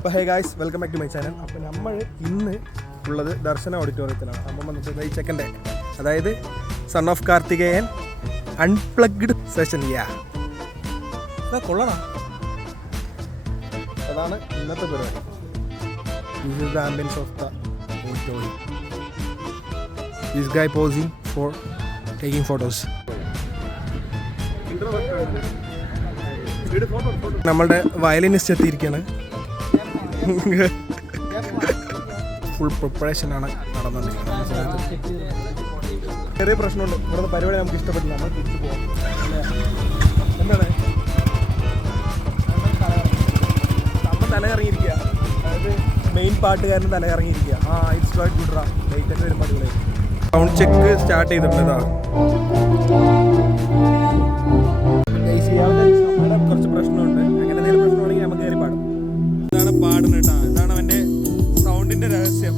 അപ്പോൾ hey guys, welcome back to my channel. അപ്പോൾ നമ്മൾ ഇന്ന് ഉള്ളത് ദർശന ഓഡിറ്റോറിയത്തിലാണ്. അപ്പം വന്നിട്ട് ഈ ചെക്കൻ്റെ, അതായത് son of Karthikeyan unplugged session. കൊള്ളണം. അതാണ് ഇന്നത്തെ പരിപാടി. This is the ambience of the auditorium. This guy pausing four taking photos. നമ്മളുടെ വയലിനിസ്റ്റ് എത്തിയിരിക്കുകയാണ്. ഫുൾ പ്രിപ്പറേഷനാണ് നടന്നുകൊണ്ടിരിക്കുന്നത്. ചെറിയ പ്രശ്നമുണ്ട്. ഇവിടുത്തെ പരിപാടി നമുക്ക് ഇഷ്ടപ്പെട്ടില്ല. നമ്മൾ തിരിച്ചു പോകാം. എന്താണ് നമ്മൾ തലകറങ്ങിയിരിക്കുക. അതായത് മെയിൻ പാട്ടുകാരന് തലകറങ്ങിയിരിക്കുക. ഇറ്റ്സ് ക്വൈറ്റ് ഗുഡ് റാ. ലൈറ്റൊക്കെ വരുമ്പോൾ അടിപൊളി. സൗണ്ട് ചെക്ക് സ്റ്റാർട്ട് ചെയ്തിട്ടുണ്ട്. കുറച്ച് പ്രശ്നമുണ്ട്. അങ്ങനെ എന്തെങ്കിലും പ്രശ്നമാണെങ്കിൽ നമുക്ക് കയറി പാടും. ഇതാണ് പാടുന്നത് കേട്ടോ. ഇതാണ് അവൻ്റെ സൗണ്ടിൻ്റെ രഹസ്യം.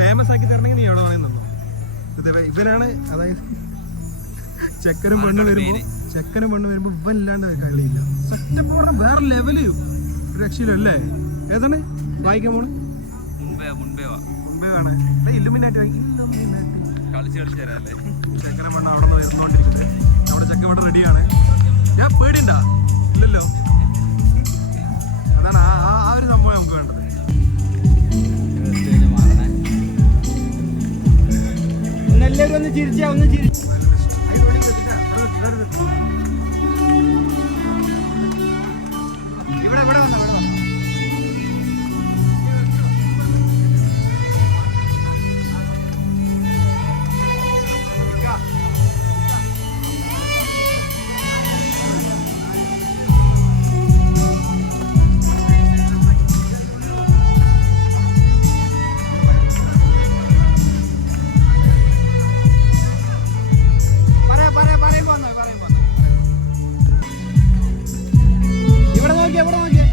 ഫേമസ് ആക്കി തരണമെങ്കിൽ നീ എവിടെ വേണമെങ്കിൽ തന്നോ. ഇവനാണ്, അതായത് ചെക്കനും പെണ്ണ് വരുമ്പോ ഇവൻ ഇല്ലാണ്ട് കളിയില്ല. സെറ്റപ്പ് പറഞ്ഞാൽ വേറെ ലെവല്, ഒരു രക്ഷയില്ല അല്ലേ? ഏതാണ് വായിക്കാൻ പോണ്? മുൻപേ വേണേ ഇല്ലുമിനാറ്റി ചെക്കനും പെണ്ണ് അവിടെ നിന്ന് വരുന്നോണ്ടിരിക്കുന്നത്. നമ്മുടെ ചെക്ക ഇവിടെ റെഡിയാണ്. ഞാൻ പേടിണ്ടാ ഇല്ലല്ലോ. അതാണ് ആ ഒരു സംഭവം നമുക്ക് വേണ്ടത്. എല്ലാവരും ഒന്ന് ചിരിച്ചാ, ഒന്ന് ചിരിച്ചു. ഇവിടെ വന്നോ. ഇവിടെ നോക്കിയേ.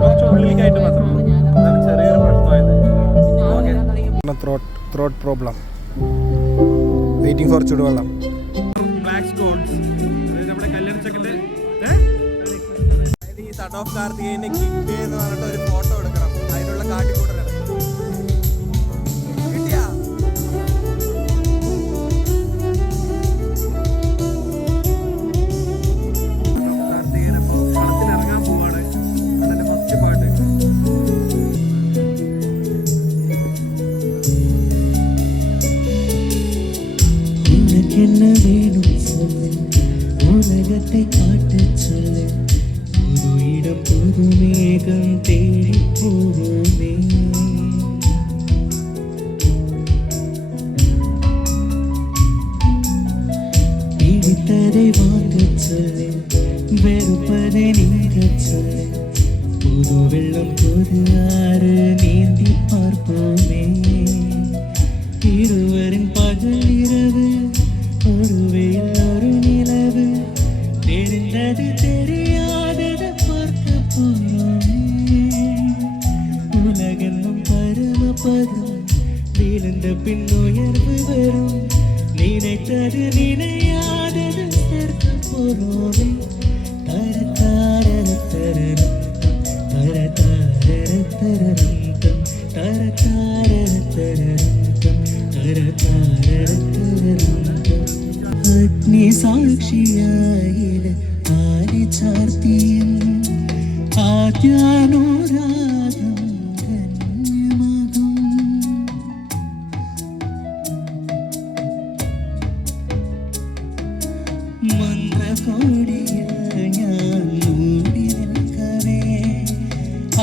കുറച്ച് ഉള്ളിലേക്കായിട്ട് മാത്രമേ ഉള്ളൂ. അതാണ് ചെറിയൊരു പ്രശ്നമായത്. Throat problem. വെയിറ്റിംഗ് ഫോർ ചുടുവെള്ളം. ബ്ലാക്ക് സ്റ്റോൺസ്, അതായത് നമ്മുടെ കല്യാണച്ചക്കൻ്റെ ഈ സൺ ഓഫ് കാർത്തികേയനെ കിക്ക് എന്ന് പറഞ്ഞിട്ട് ഒരു ഫോട്ടോ എടുക്കണം. അതിനുള്ള കാട്ടിക്കൂട്ടലാണ്. കിട്ടിയാ കാർത്തികേയനപ്പോ പടത്തിലിറങ്ങാൻ പോവാണ്. അതിന്റെ ഫസ്റ്റ് പാട്ട്. என்ன வேணும் சொல்லு, உலகத்தை காட்டு சொல்லு, புது இடம் புது மேகம் தேடி போவோமே. பிடித்ததை வாங்க சொல்லு, வெறுப்பதை நீங்க சொல்லு, புது வெள்ளம் புது ஆறு நீந்தி பார்ப்போமே. இருவரின் பகல் இரவு, ஒரு வெயில் ஒரு நிலவு, தெரிந்தது தெரியாதது பார்க்க போறோமே. உலகென்னும் பரமபதம், வீழ்ந்த பின் உயர்வு வரும், நினைத்தது நினையாதது சேர்க்க போறோமே. தரத்தாரத்தரத்தரம் தரத்தாரத்தரத்தரம் தரத்தாரத்தரத்தரம் അഗ്നി സാക്ഷിയായില്ല ആരി ചാർത്തിയും ആദ്യാനുരാഗം ധന്യമാകും. മന്ത്രകോടിയിൽ ഞാൻ മൂടി നിൽക്കവേ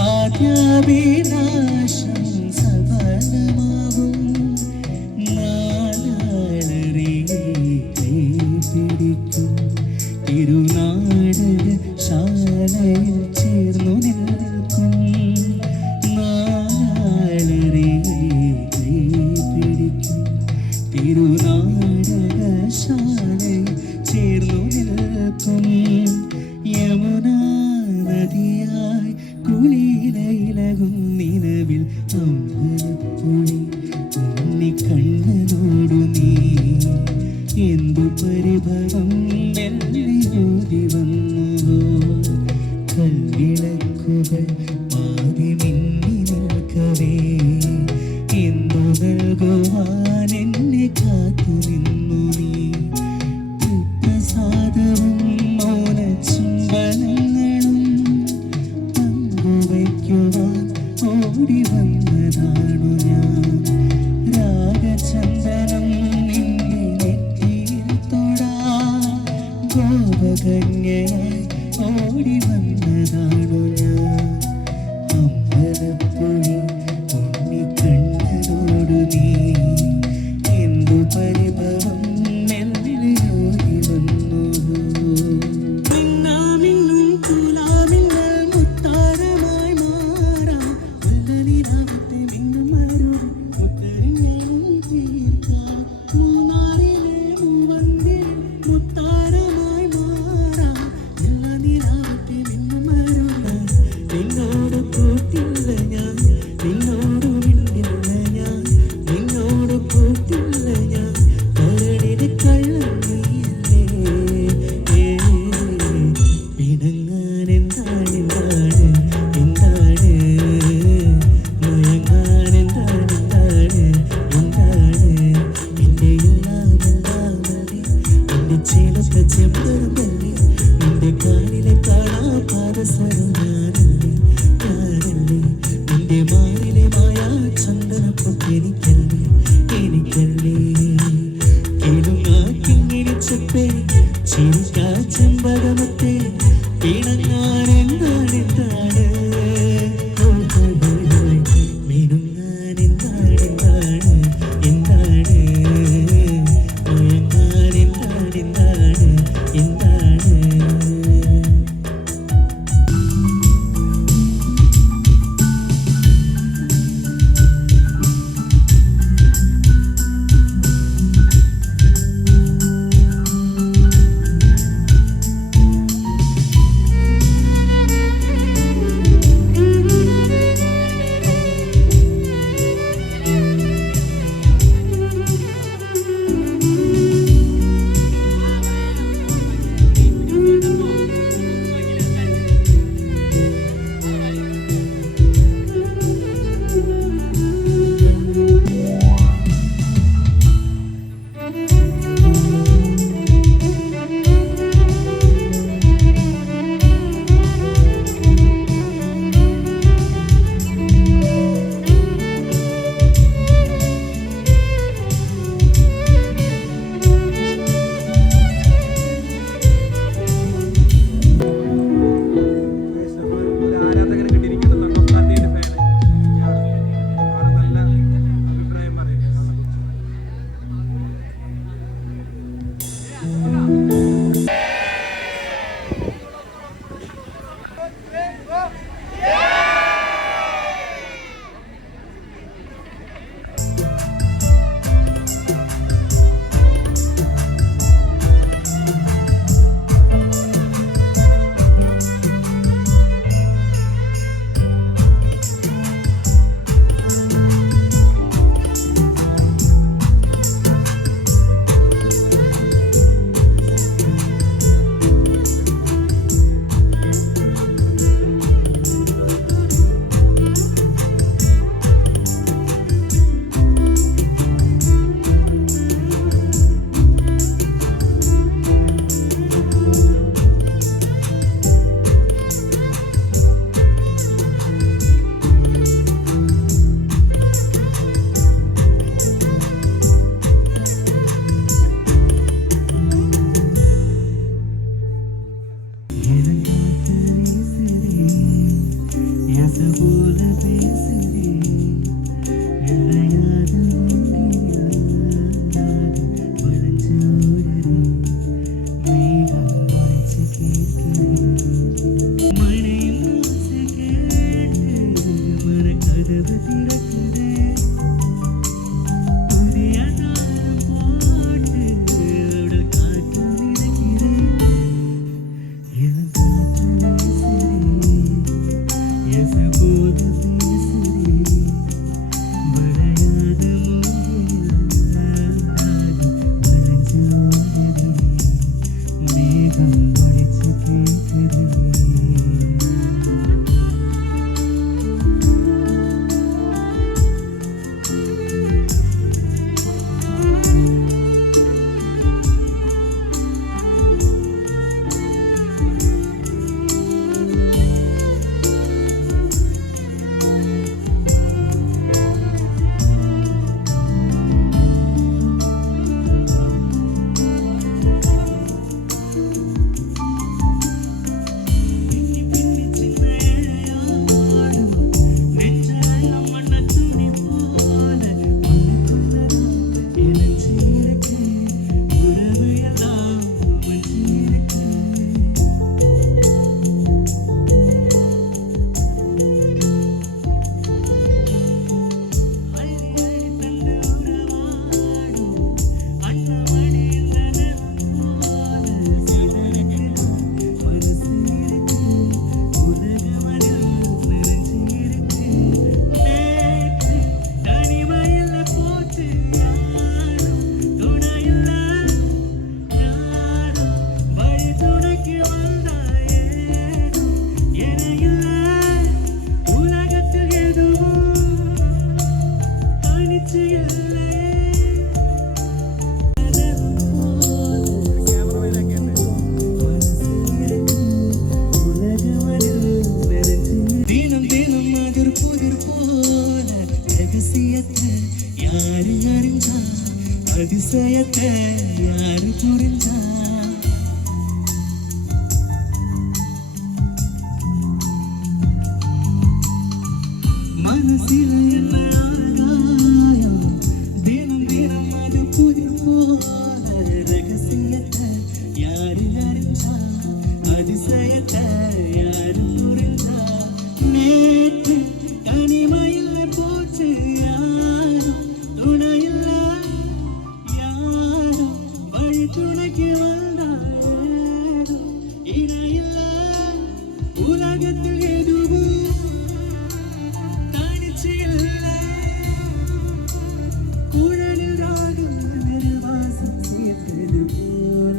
ആദ്യാഭിലാഷം സഫലമാകും. പിടിക്കും തിരുനാടക ശാലയിൽ ചേർന്നു നിൽക്കും. നാളെ പിടിക്കും തിരുനാടക ശാലയിൽ ചേർന്നു നിൽക്കും. യമുനാ നദിയായി കുളിയിലയിലകും നിലവിൽ അമ്പലപ്പൊടി ഉണ്ണിക്കണ്ണനോടു നീ എന്തു പരിഭവം വെള്ളിയോതി വന്നുവോ. കൽവിളക്കുകൾ പാതി മിന്നി നിൽക്കവേ എന്തു നൽകുവാൻ എന്നെ കാത്തു നിന്നു നീ. പ്രസാദവും മൗനചുംബനങ്ങളും പങ്കുവയ്ക്കുവാൻ ഓടി വന്നതാണു ഞാൻ. രാഗചന്ദനം ഗോപകന്യയായി ഓടി വന്നതാണു ഞാൻ. അമ്പലപ്പൊടി ഉണ്ണിക്കണ്ണനോടു നീ എന്തു പരിഭവം മെല്ലിയോടി വന്നു. മിന്നാമിന്നും തുലാമിന്നൽ മുത്താരമായി മാറാം. ഉള്ളനിലാവത്തെ മിന്നും മരുത് போல பேசுறேன் இளையாத வளைஞ்சோடுறேன் மேகம் வளைச்சு கேட்கிறேன் மழையில் ஓசை கேட்டு மனக்கதவு திறக்கிறேன் புதிய தாளம் போட்டு உடல் காற்று நினைக்கிறேன் என் காற்று வீசுறேன் போது பேசுறேன் மழையாத வளைஞ்சோடுறேன் மேகம் வளைச்சு கேட்கிறேன் தினம் தினம் அதிர் புதிர் போல ரகசியத்தை யாரு அறிஞ்சா அதிசயத்தை யாரு புரிஞ்சா மனசில் என்ன ஆகாயம் தினம் தினம் அது புதிர் போல ரகசியத்தை யாரு அறிஞ்சா அதிசயத்தை யாரு புரிஞ்சா நேற்று தனிமையில் போச்சு யாரும் துணையில் யாரும் வழி துணைக்கு வந்தாரும் இணையில் உலகத்தில் எதுவும் தனிச்சு இல்லை குழலில் ராகம் நெருவாசம் சேர்த்தது போல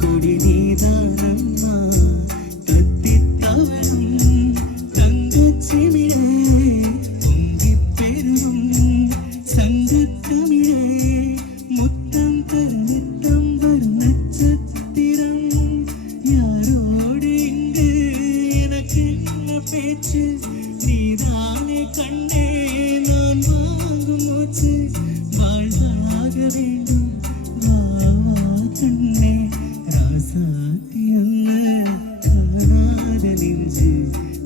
கொடி நீதானம்மா கத்தித்தவனும் பேச்சு நீதானே கண்ணே நான் வாங்கும் மூச்சு வாழ்வாக வேண்டும் வா வா கண்ணே ராசாத்தி ஒன்று காணாத நெஞ்சு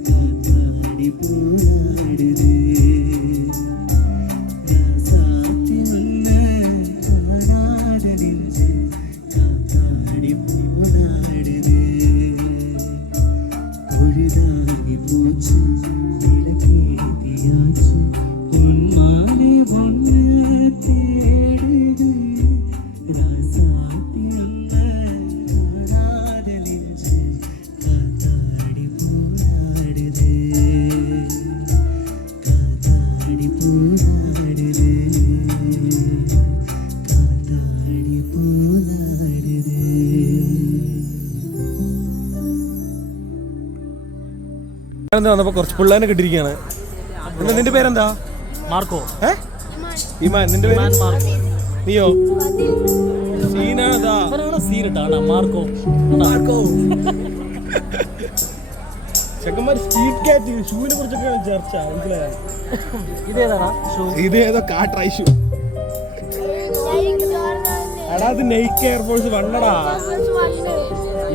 காத்தாடி போராடுது ராசாத்தி ஒன்று காணாத நெஞ்சு காத்தாடி போராடுது பொழுதாகி போச்சு விளக்கேத்தியாச்சு உன்மானே ஒன்று தேடுது ராசாத்தி ஒன்று காணாத நெஞ்சு காத்தாடி போராடுது காத்தாடி போராடுது காத்தாடி போராடுது. വന്നപ്പോ കുറച്ച് പിള്ളേനെ കിട്ടിയിരിക്കുകയാണ്. നിന്റെ പേരെന്താ? മാർക്കോ. ഇമാൻ. നിന്റെ പേര്? നീയോ? സീനാണതാ. സീനിട്ടാണ് മാർക്കോ. മാർക്കോ. ചെക്കന്മാർ സ്ട്രീറ്റ് കാറ്റ് ഷൂവിനെ കുറിച്ചൊക്കെ ചർച്ച മനസ്സിലായോ? ഇതേതാ ഷൂ? ഇത് ഏതോ കാട്രൈ ഷൂ. എടാ അത് നൈക്ക് എയർഫോഴ്സ് വണ്ണടാ.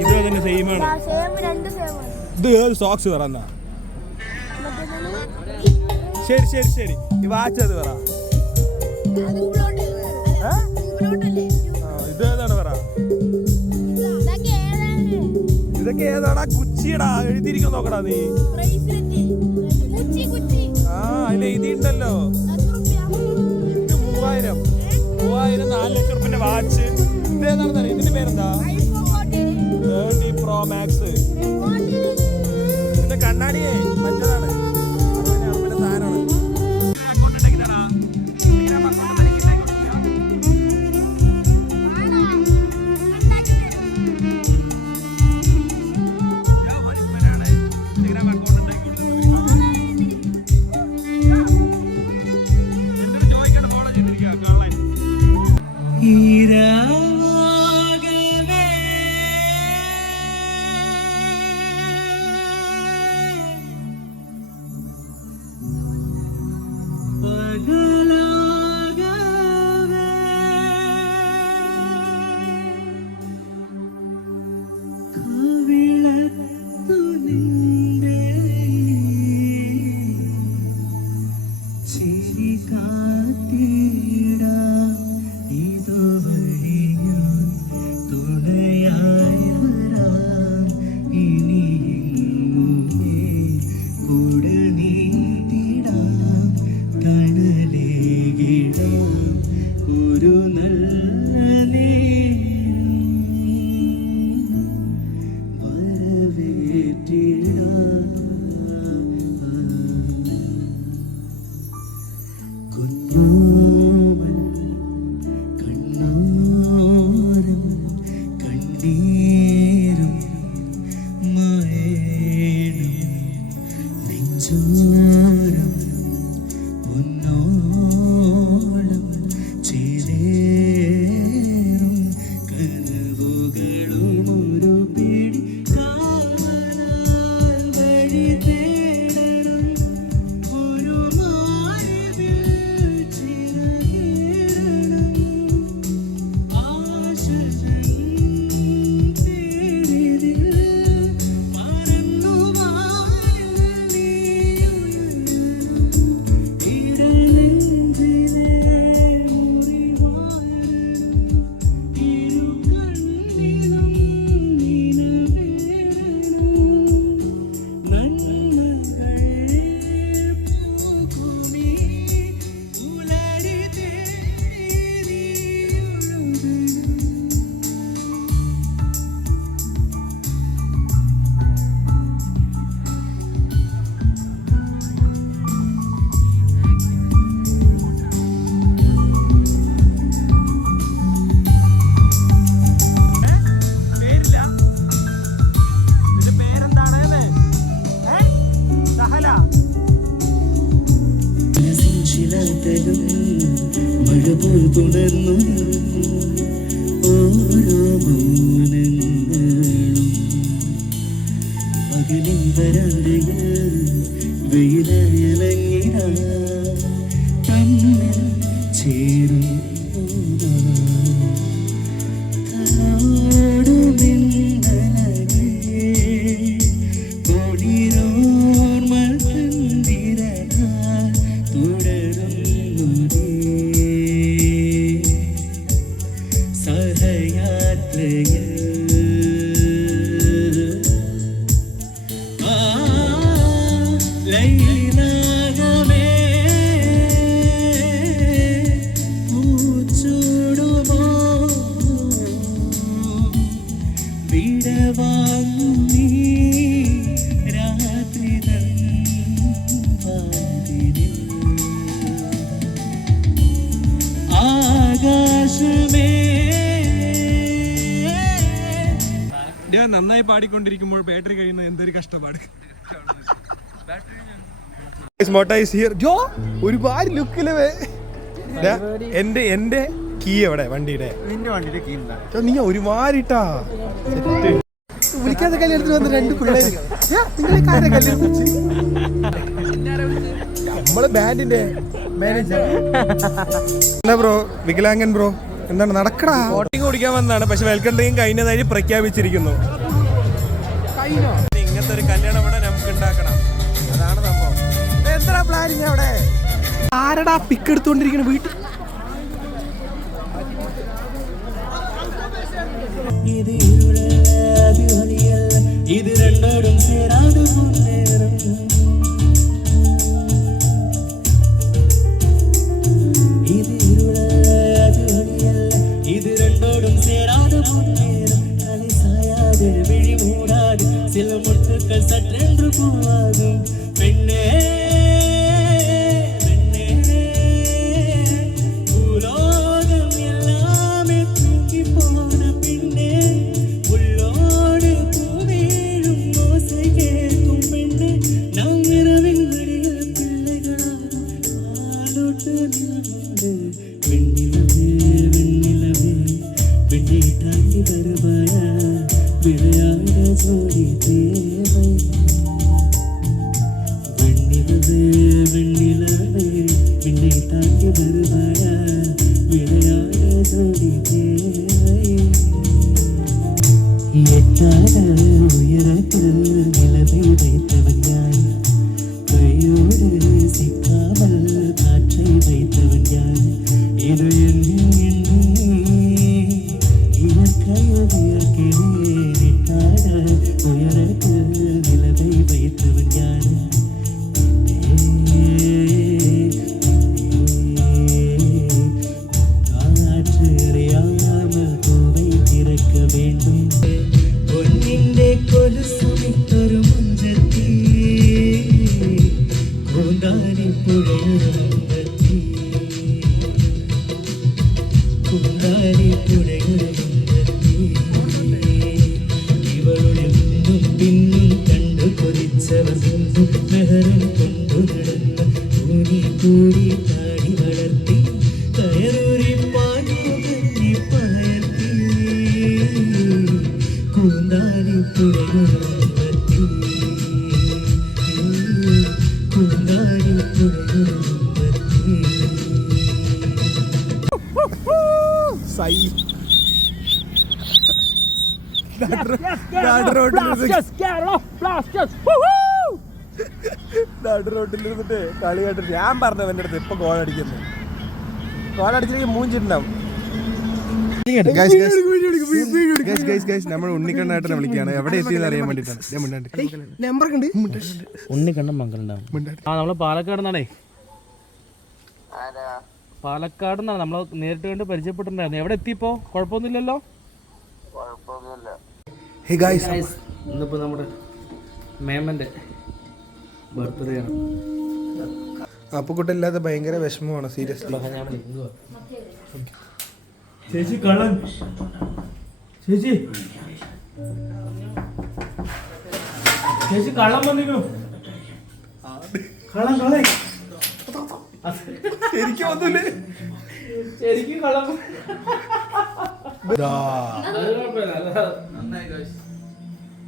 ഇത് തന്നെ സെയിം ആണ്. ഇത് ഏത് സോക്സ് പറ എന്നാ. ശരി ശരി ശരി ഈ വാച്ച് അത് പറ. ഇത് ഏതാണ് പറ. ഇതൊക്കെ ഏതാടാ? കുച്ചിടാ എഴുതിയിരിക്കും നോക്കടാ നീ. ആ അതിൽ എഴുതിയിട്ടുണ്ടല്ലോ 3000 4 ലക്ഷം റുപ്യന്റെ വാച്ച്. ഇത് ഏതാണെന്ന് അറിയാം. ഇതിന്റെ പേരെന്താ? 30 Pro Max. ഇതിന്റെ കണ്ണാടിയേ മറ്റേതാണ്. സാധനമാണ്. മഴ പോൽ തുടർന്നു ഓരോ മൗനങ്ങളും പകലിൻ വരാന്തയിൽ വെയിലയലങ്ങിട തമ്മിൽ ചേരും ഞാൻ നന്നായി പാടിക്കൊണ്ടിരിക്കുമ്പോൾ ബാറ്ററി കഴിയുന്ന എന്തൊരു കഷ്ടപ്പാട്. ഒരുപാട് ലുക്കില് എന്റെ കീ എവിടെ വണ്ടിയുടെ? നീ ഒരുമാരിട്ടാ വിളിക്കാത്ത കല്യാണത്തിന് വന്ന രണ്ട് പിള്ളേര് നമ്മള് ബാൻഡിന്റെ മാനേജർ. എന്താ ബ്രോ വികലാംഗൻ ബ്രോ, എന്താണ് നടക്കടാ? വോട്ടിംഗ് കുടിക്കാൻ വന്നതാണ്, പക്ഷെ വെൽക്കം ഡ്രിങ്ക് കഴിഞ്ഞതായി പ്രഖ്യാപിച്ചിരിക്കുന്നു. ഇങ്ങനത്തെ ഒരു കല്യാണം ഇവിടെ നമുക്ക് ഉണ്ടാക്കണം, അതാണ് സംഭവം. എന്താ പ്ലാനിങ് അവിടെ? ആരടാ പിക്ക് എടുത്തോണ്ടിരിക്കണ വീട്ടിൽ? ഇത് രണ്ടോടും ചേരാതെ മുന്നേറും ഇത് രണ്ടോടും ചേരാതെ മുന്നേറും തலை സായാതെ വിഴി മൂടാതെ சில മുട്ടുകൾ சற்றென்று போவாகும் பெண்ணே பெண்ணே பூலோகம் எல்லாமே தூக்கி போன பின்னே உள்ளோடு பூவீழும் ஓசை கேட்கும் பெண்ணே நாம் இரவின் விடியல் பிள்ளைகளாகும் ஆளோட்டு நிலவோடு வெண்ணிலவே வெண்ணிலவே வெண்ணை தாண்டி வருவாயா விளையாட ஜோடி தேவை வெண்ணிலவே வெண்ணிலவே வெண்ணை தாண்டி வருவாயா விளையாட ஜோடி தேவை எட்டாத உயரத்தில் நிலவை வைத்தவன் யார் கையோடு சிக்காமல் காற்றை வைத்தவன் யார் இது எண்ணி இயற்கையோடு இயற்கையே எட்டாத உயரத்தில் நிலவை வைத்தவன் யார் காற்று அறியாமல் பூவை திறக்க வேண்டும் പൊന്നിന്റെ കൊലുസുമിത്തൊരു മുഞ്ചത്തി കൂന്താനി പുഴയുറങ്ങത്തി കൂന്താനി പുഴയുറങ്ങത്തി ഇവളുടെ മുന്നും പിന്നും കണ്ടു കൊതിച്ചവർ മുമ്പും മെഹറും കൊണ്ടു നടന്ന ഊനി കൂടി താടി വളർത്തി കയറൂരി പാഞ്ഞു കഞ്ഞി പായത്തി കൂന്താനി പുഴയുറങ്ങത്തി കൂന്താനി പുഴയുറങ്ങത്തി റോട്ടിലിരുന്നിട്ട് കളി കേട്ടിട്ട് ഞാൻ പറഞ്ഞവൻ്റെ അടുത്ത് ഇപ്പൊ ഗോളടിക്കുന്നു. ഗോളടിച്ചിട്ട് മൂഞ്ചിട്ടുണ്ടാവും. നമ്മൾ ഉണ്ണിക്കണ്ണായിട്ടെ വിളിക്കുകയാണ്. എവിടെ എത്തിയെന്ന് അറിയാൻ വേണ്ടിട്ടാണ്. ഉണ്ണിക്കണ്ണൻ മംഗലുണ്ടാവും. നമ്മള് പാലക്കാട് നിന്നാണേ. പാലക്കാട് നിന്നാണ് നമ്മള് നേരിട്ട് കണ്ട് പരിചയപ്പെട്ടിട്ടുണ്ടായിരുന്നു. എവിടെ എത്തിയപ്പോ? കുഴപ്പമൊന്നുമില്ലല്ലോ. ഇന്നിപ്പോ നമ്മുടെ മേമന്റെ ബർത്ത്ഡേ ആണ്. അപ്പുക്കുട്ടില്ലാതെ ഭയങ്കര വിഷമമാണ്. സീരിയസ്ലി ചേച്ചി കള്ളൻ, ചേച്ചി ചേച്ചി കള്ളം വന്നിക്കണു. കള്ളം കള്ളേ ശരിക്കും വന്നില്ലേ? ശരിക്കും കള്ളം.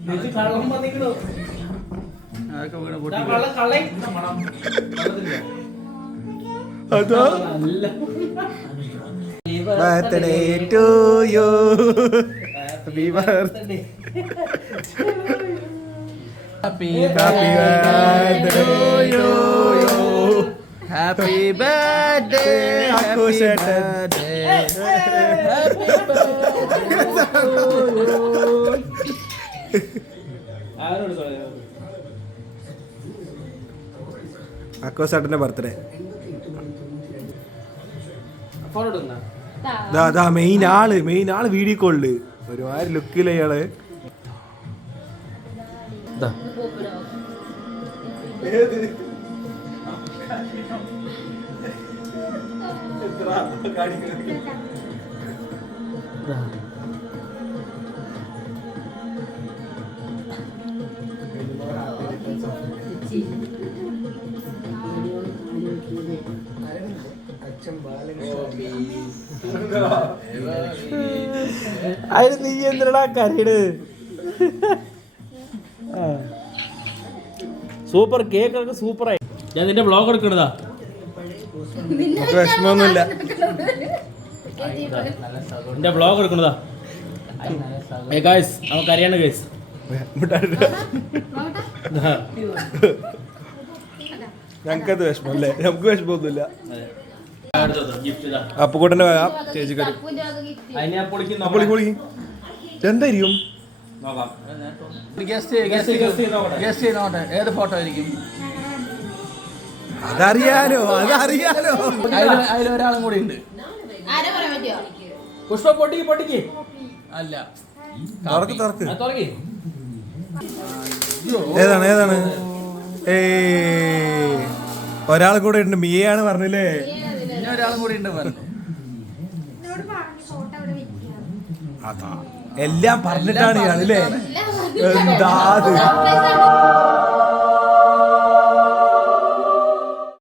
ചേച്ചി കള്ളം വന്നിക്കണു. അതോ birthday to you happy birthday happy birthday to you happy birthday ആഘോഷേട്ടൻ അക്കോസേട്ടന്റെ ബർത്ത്ഡേ മെയിൻ ആള് വീഡിയോ കോളില് ഒരുമാതിരി ലുക്കില് അയാള് അതിന് നീ എന്തിനാ കരയിട് സൂപ്പർ കേക്കൊക്കെ സൂപ്പറായി ഞാൻ നിന്റെ ബ്ലോഗ് എടുക്കണതാ വിഷമൊന്നുമില്ല എന്റെ ബ്ലോഗ് എടുക്കണതാ ഗൈസ് നമുക്ക് അറിയാണ് ഗൈസ് ഞങ്ങക്കത് വിഷമല്ലേ നമുക്ക് വിഷമമൊന്നുമില്ല അപ്പുകൂട്ടന്റെ ചേച്ചിക്കാര് എന്തായിരിക്കും ഏത് ഫോട്ടോ ആയിരിക്കും അതറിയാലോ അതിലൊരാളും കൂടി ഉണ്ട് പുഷ്പ പൊട്ടിക്ക് അല്ല തുറക്ക് ഏതാണ് ഒരാൾ കൂടെ ഉണ്ട് മിയാണ് പറഞ്ഞില്ലേ ഒരാളും കൂടി ഉണ്ട് പറഞ്ഞു അതാ എല്ലാം പറഞ്ഞിട്ടാണ് ഇയാളല്ലേ എന്താ